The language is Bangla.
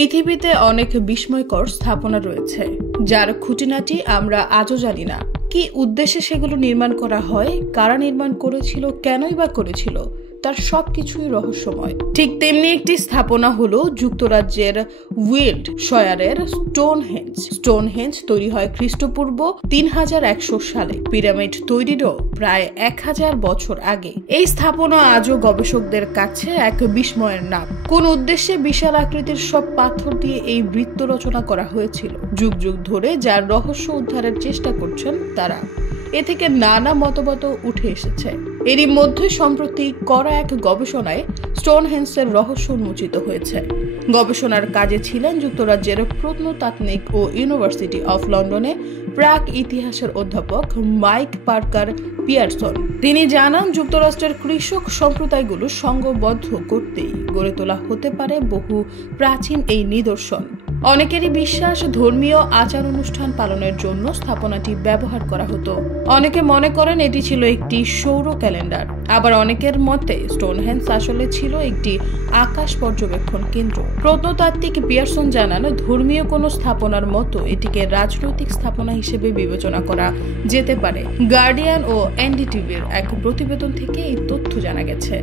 পৃথিবীতে অনেক বিস্ময়কর স্থাপনা রয়েছে, যার খুঁটিনাটি আমরা আজও জানি না। কি উদ্দেশ্যে সেগুলো নির্মাণ করা হয়, কারা নির্মাণ করেছিল, কেনই বা করেছিল, তার সবকিছুই রহস্যময়। ঠিক তেমনি একটি স্থাপনা হলো যুক্তরাজ্যের উইল্টশায়ারের স্টোনহেঞ্জ। স্টোনহেঞ্জ তৈরি হয় খ্রিস্টপূর্ব 3100 সালে, পিরামিড তৈরিরও প্রায় 1000 বছর আগে। এই স্থাপনা আজও গবেষকদের কাছে এক বিস্ময়ের নাম। কোন উদ্দেশ্যে বিশাল আকৃতির সব পাথর দিয়ে এই বৃত্ত রচনা করা হয়েছিল, যুগ যুগ ধরে যার রহস্য উদ্ধারের চেষ্টা করছেন তারা। এ থেকে নানা মতবাদ উঠে এসেছে। এরই মধ্যে সম্প্রতি করা এক গবেষণায় স্টোনহেঞ্জের রহস্য উন্মোচিত হয়েছে। গবেষণার কাজে ছিলেন যুক্তরাজ্যের প্রত্নতাত্ত্বিক ও ইউনিভার্সিটি অফ লন্ডনে প্রাক ইতিহাসের অধ্যাপক মাইক পার্কার পিয়ারসন। তিনি জানান, যুক্তরাষ্ট্রের কৃষক সম্প্রদায়গুলো সংঘবদ্ধ করতেই গড়ে তোলা হতে পারে বহু প্রাচীন এই নিদর্শন। অনেকেরই বিশ্বাস, ধর্মীয় আচার অনুষ্ঠান পালনের জন্য স্থাপনাটি ব্যবহার করা হতো। অনেকে মনে করেন এটি ছিল একটি সৌর ক্যালেন্ডার, আবার অনেকের মতে স্টোনহেঞ্জ আসলে ছিল একটি আকাশ পর্যবেক্ষণ কেন্দ্র। প্রত্নতাত্ত্বিক পিয়ারসন জানান, ধর্মীয় কোনো স্থাপনার মতো এটিকে রাজনৈতিক স্থাপনা হিসেবে বিবেচনা করা যেতে পারে। গার্ডিয়ান ও এনডিটিভির এক প্রতিবেদন থেকে এই তথ্য জানা গেছে।